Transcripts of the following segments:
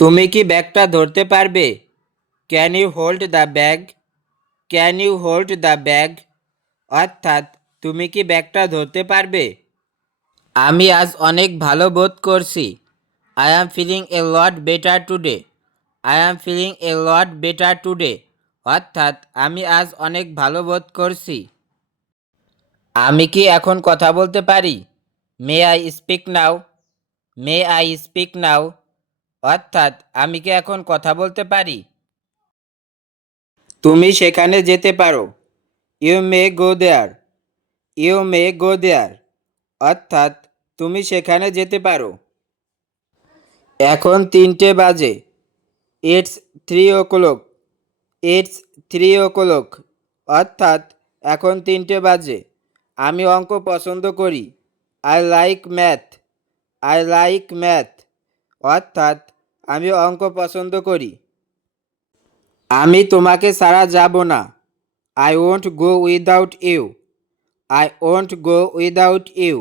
তুমি কি ব্যাগটা ধরতে পারবে? Can you hold the bag? Can you hold the bag? অর্থাৎ তুমি কি ব্যাগটা ধরতে পারবে? আমি আজ অনেক ভালো বোধ করছি। I am feeling a lot better today. I am feeling a lot better today. অর্থাৎ আমি আজ অনেক ভালো বোধ করছি। আমি কি এখন কথা বলতে পারি? May I speak now? May I speak now? অর্থাৎ আমি কি এখন কথা বলতে পারি? তুমি সেখানে যেতে পারো। You may go there. You may go there. অর্থাৎ তুমি সেখানে যেতে পারো। এখন 3টে বাজে। It's 3 o'clock। It's 3 o'clock। অর্থাৎ এখন 3টে বাজে। আমি অঙ্ক পছন্দ করি। I like math. I like math. অর্থাৎ আমি অঙ্ক পছন্দ করি। আমি তোমাকে ছাড়া যাব না। I won't go without you. I won't go without you.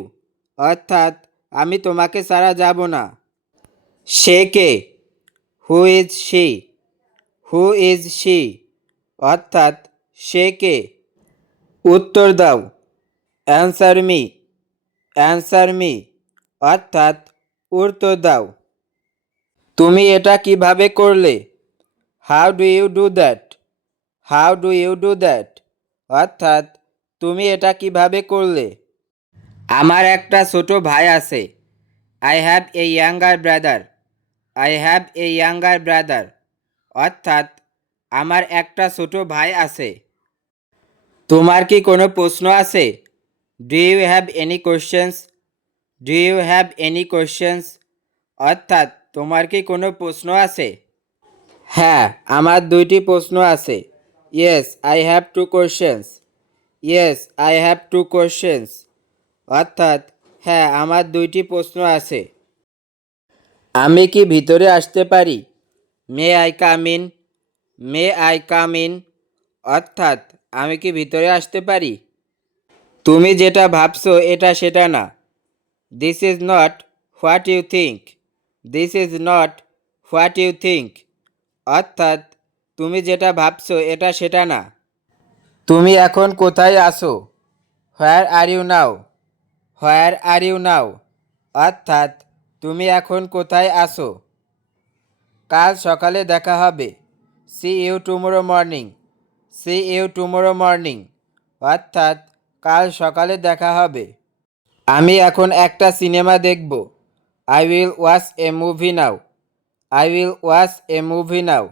অর্থাৎ আমি তোমাকে ছাড়া যাব না। সে কে? Who is she? Who is she? অর্থাৎ সে কে? উত্তর দাও। Answer me. Answer me. অর্থাৎ উত্তর দাও। তুমি এটা কিভাবে করলে? How do you do that? How do you do that? অর্থাৎ তুমি এটা কিভাবে করলে? আমার একটা ছোট ভাই আছে। I have a younger brother. I have a younger brother. অর্থাৎ আমার একটা ছোট ভাই আছে। তোমার কি কোনো প্রশ্ন আছে? Do you have any questions? Do you have any questions? অর্থাৎ তোমার কি কোনো প্রশ্ন আছে? হ্যাঁ, আমার 2টি প্রশ্ন আছে। Yes I have 2 questions. Yes I have 2 questions. অর্থাৎ হ্যাঁ, আমার 2টি প্রশ্ন আছে। আমি কি ভিতরে আসতে পারি? May I come in? May I come in? অর্থাৎ আমি কি ভিতরে আসতে পারি? তুমি যেটা ভাবছো এটা সেটা না। This is not what you think. This is not what you think. অর্থাৎ তুমি যেটা ভাবছো এটা সেটা না। তুমি এখন কোথায় আছো? Where are you now? Where are you now? অর্থাৎ তুমি এখন কোথায় আছো? কাল সকালে দেখা হবে। See you tomorrow morning. See you tomorrow morning. অর্থাৎ কাল সকালে দেখা হবে। আমি এখন একটা সিনেমা দেখব। I will watch a movie now. I will watch a movie now.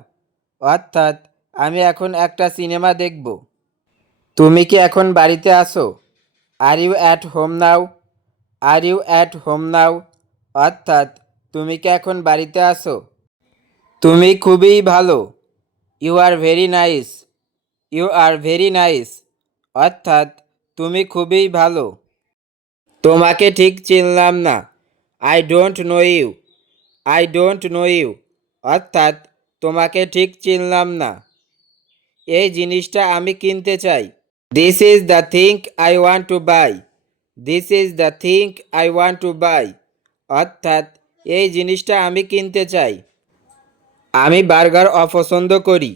অর্থাৎ আমি এখন একটা সিনেমা দেখব। তুমি কি এখন বাড়িতে আছো? Are you at home now? Are you at home now? অর্থাৎ তুমি কি এখন বাড়িতে আছো? তুমি খুবই ভালো। You are very nice. You are very nice. অর্থাৎ তুমি খুবই ভালো। তোমাকে ঠিক চিনলাম না। I don't know you. I don't know you. অর্থাৎ তোমাকে ঠিক চিনলাম না। এই জিনিসটা আমি কিনতে চাই। This is the thing I want to buy. This is the thing I want to buy. অর্থাৎ এই জিনিসটা আমি কিনতে চাই। আমি বার্গার অপছন্দ করি।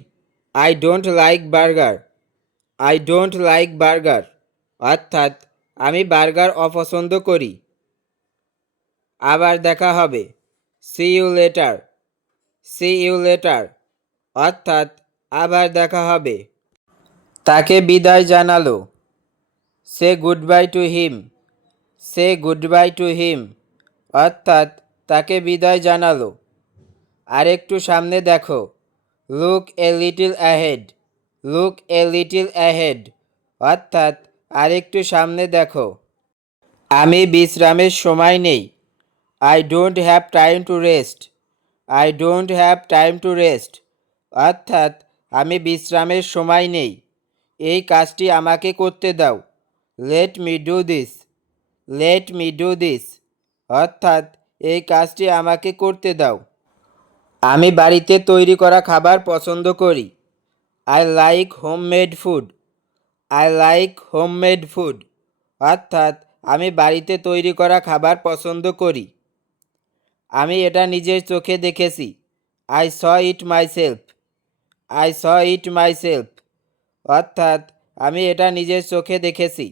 I don't like burger. I don't like burger. অর্থাৎ আমি বার্গার অপছন্দ করি। আবার দেখা হবে। See you later. See you later. অর্থাৎ আবার দেখা হবে। তাকে বিদায় জানালো। Say good bye to him. Say good bye to him. অর্থাৎ তাকে বিদায় জানালো। আরেকটু সামনে দেখো। Look a little ahead. Look a little ahead. অর্থাৎ আরেকটু সামনে দেখো। আমি বিশ্রামের সময় নেই। I don't have time to rest. I don't have time to rest. অর্থাৎ আমি বিশ্রামের সময় নেই। এই কাজটি আমাকে করতে দাও। Let me do this. Let me do this. অর্থাৎ এই কাজটি আমাকে করতে দাও। আমি বাড়িতে তৈরি করা খাবার পছন্দ করি। I like homemade food. I like homemade food. অর্থাৎ আমি বাড়িতে তৈরি করা খাবার পছন্দ করি। আমি এটা নিজের চোখে দেখেছি। I saw it myself. I saw it myself অর্থাৎ আমি এটা নিজের চোখে দেখেছি।